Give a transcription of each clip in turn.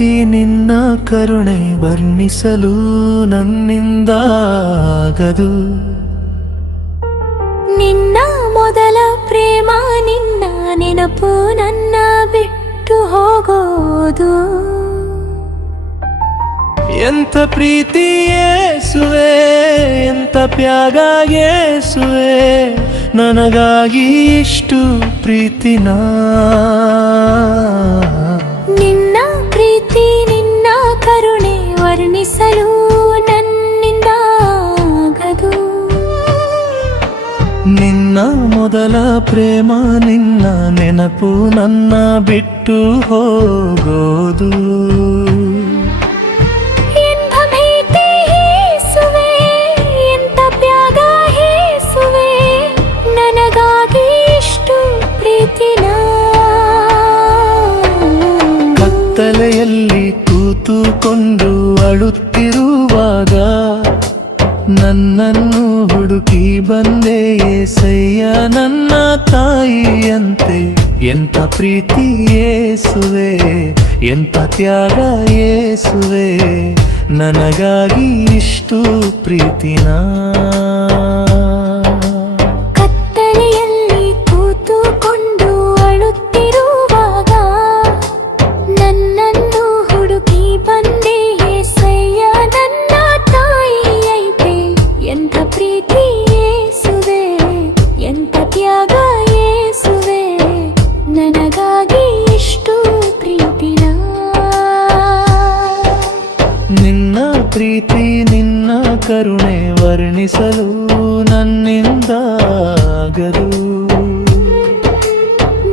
ಪ್ರೀತಿ ನಿನ್ನ ಕರುಣೆ ವರ್ಣಿಸಲು ನನ್ನಿಂದಾಗದು. ನಿನ್ನ ಮೊದಲ ಪ್ರೇಮ ನಿನ್ನ ನೆನಪು ನನ್ನ ಬಿಟ್ಟು ಹೋಗೋದು. ಎಂಥ ಪ್ರೀತಿ ಯೇಸುವೆ, ಎಂಥ ತ್ಯಾಗ ಯೇಸುವೆ, ನನಗಾಗಿ ಇಷ್ಟು ಪ್ರೀತಿನ. ನಿನ್ನ ಪ್ರೀತಿ ನಿನ್ನ ಕರುಣೆ ವರ್ಣಿಸಲು ನನ್ನಿಂದಾಗದು. ನಿನ್ನ ಮೊದಲ ಪ್ರೇಮ ನಿನ್ನ ನೆನಪು ನನ್ನ ಬಿಟ್ಟು ಹೋಗೋದು. ಕತ್ತಲೆಯಲ್ಲಿ ಕೂತುಕೊಂಡು ಅಳುತ್ತಿರುವಾಗ ನನ್ನನ್ನು ಹುಡುಕಿ ಬಂದೆ యేసయ్ಯ ನನ್ನ ತಾಯಿಯಂತೆ. ಎಂಥ ಪ್ರೀತಿ ಯೇಸುವೆ, ಎಂಥ ತ್ಯಾಗ ಯೇಸುವೆ, ನನಗಾಗಿ ಇಷ್ಟು ಪ್ರೀತಿನ. ನಿನ್ನ ಪ್ರೀತಿ ನಿನ್ನ ಕರುಣೆ ವರ್ಣಿಸಲು ನನ್ನಿಂದಾಗದು.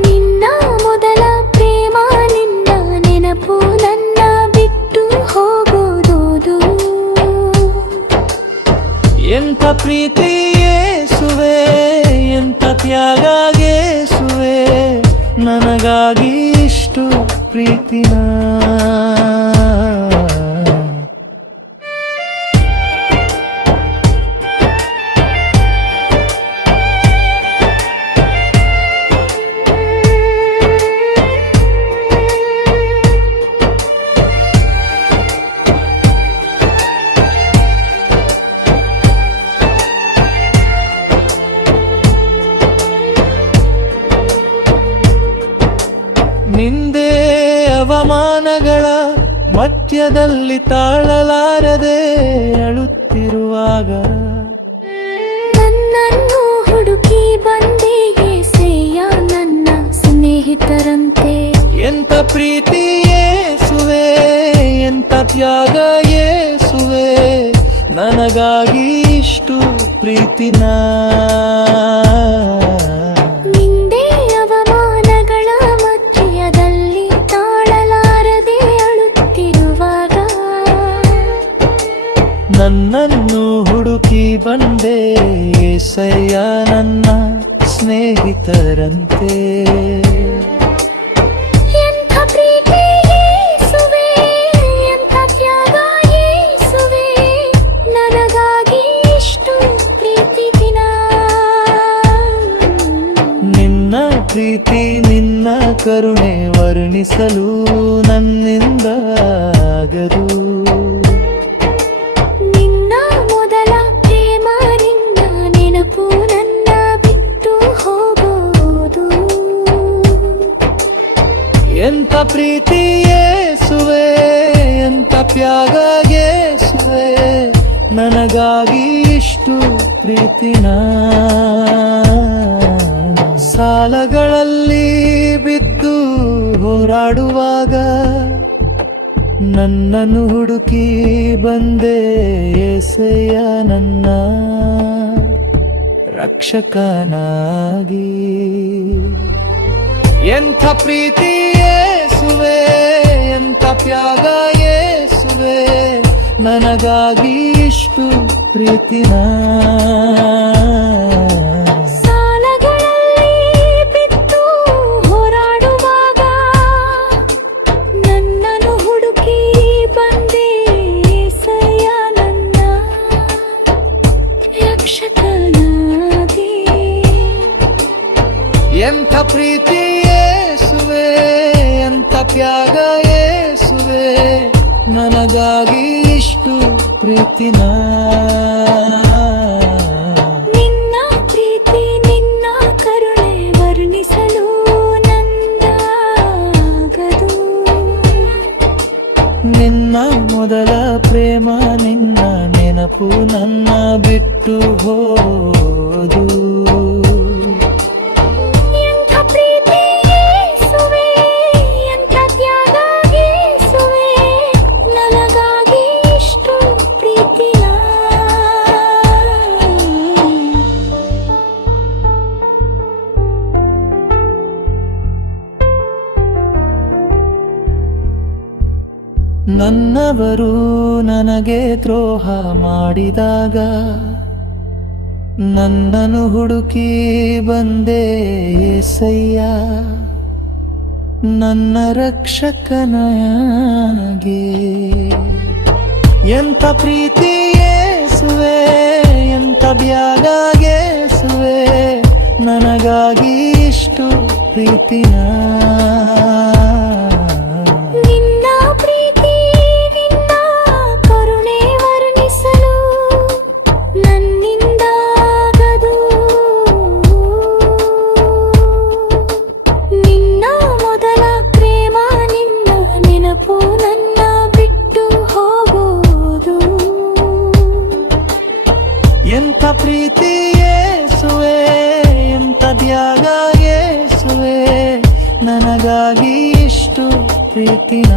ನಿನ್ನ ಮೊದಲ ಪ್ರೇಮ ನಿನ್ನ ನೆನಪು ನನ್ನ ಬಿಟ್ಟು ಹೋಗೋದು. ಎಂಥ ಪ್ರೀತಿ ಯೇಸುವೆ, ಎಂಥ ತ್ಯಾಗ ಯೇಸುವೆ, ನನಗಾಗಿ ಇಷ್ಟು ಪ್ರೀತಿನ. ನಿಂದೆ ಅವಮಾನಗಳ ಮಧ್ಯದಲ್ಲಿ ತಾಳಲಾರದೆ ಅಳುತ್ತಿರುವಾಗ ನನ್ನನ್ನು ಹುಡುಕಿ ಬಂದೆ యేసయ్య ನನ್ನ ಸ್ನೇಹಿತರಂತೆ. ಎಂಥ ಪ್ರೀತಿ ಯೇಸುವೆ, ಎಂಥ ತ್ಯಾಗ ಯೇಸುವೆ, ನನಗಾಗಿ ಇಷ್ಟು ಪ್ರೀತಿನ. ನನ್ನನ್ನು ಹುಡುಕಿ ಬಂದೆ యేసయ్య ನನ್ನ ಸ್ನೇಹಿತರಂತೆ. ಎಂಥ ಪ್ರೀತಿ ಯೇಸುವೆ, ಎಂಥ ತ್ಯಾಗ ಯೇಸುವೆ, ನನಗಾಗಿ ಇಷ್ಟು ಪ್ರೀತಿ ದಿನ. ನಿನ್ನ ಪ್ರೀತಿ ನಿನ್ನ ಕರುಣೆ ವರ್ಣಿಸಲು ನನ್ನಿಂದಾಗದು. ಎಂಥ ಪ್ರೀತಿ ಯೇಸುವೆ, ಎಂಥ ತ್ಯಾಗ ಯೇಸುವೆ, ನನಗಾಗಿ ಇಷ್ಟು ಪ್ರೀತಿನ. ಸಾಲಗಳಲ್ಲಿ ಬಿದ್ದು ಹೋರಾಡುವಾಗ ನನ್ನನ್ನು ಹುಡುಕಿ ಬಂದೆ యేసయ్య ನನ್ನ ರಕ್ಷಕನಾಗಿ. ಎಂಥ ಪ್ರೀತಿ ಯೇಸುವೆ, ಎಂಥ ತ್ಯಾಗ ಯೇಸುವೆ, ನನಗಾಗಿ ಇಷ್ಟು ಪ್ರೀತಿನ. ಸಾಲಗಳಲ್ಲಿ ಬಿದ್ದು ಹೋರಾಡುವಾಗ ನನ್ನನ್ನು ಹುಡುಕಿ ಬಂದೆ యేసయ్య ನನ್ನ ರಕ್ಷಕನಾಗಿ. ಎಂಥ ಪ್ರೀತಿ ಯೇಸುವೆ, ಎಂತ ತ್ಯಾಗ ಯೇಸುವೆ ನನಗಾಗಿ ಇಷ್ಟು ಪ್ರೀತಿನ ನಿನ್ನ ಪ್ರೀತಿ ನಿನ್ನ ಕರುಣೆ ವರ್ಣಿಸಲು ನಂದಾಗದು ನಿನ್ನ ಮೊದಲ ಪ್ರೇಮ ನಿನ್ನ ನೆನಪು ನನ್ನ ಬಿಟ್ಟು ಹೋದು ಎಂಥ ಪ್ರೀತಿ ಯೇಸುವೆ ಎಂಥ ತ್ಯಾಗ ಯೇಸುವೆ ನನಗಾಗಿ ಇಷ್ಟು ಪ್ರೀತಿನ ನನ್ನವರು ನನಗೆ ದ್ರೋಹ ಮಾಡಿದಾಗ ನನ್ನನ್ನು ಹುಡುಕಿ ಬಂದೆ యేసయ్ಯ ನನ್ನ ರಕ್ಷಕನಾಗೆ ಎಂತ ಪ್ರೀತಿ ಯೇಸುವೆ ಎಂತ ತ್ಯಾಗ ಯೇಸುವೆ ನನಗಾಗಿ ಇಷ್ಟು ಪ್ರೀತಿನ ನಿನ್ನ ಪ್ರೀತಿ ನಿನ್ನ ಕರುಣೆ ವರ್ಣಿಸಲು ನನ್ನಿಂದಾಗದು ನಿನ್ನ ಮೊದಲ ಪ್ರೇಮ ನಿನ್ನ ನೆನಪು ನನ್ನ ಬಿಟ್ಟು ಹೋಗುವುದು ಎಂತ ಪ್ರೀತಿ ಯೇಸುವೆ ಎಂತ ತ್ಯಾಗ ಯೇಸುವೆ ನನಗಾಗಿ ಇಷ್ಟು ಪ್ರೀತಿನ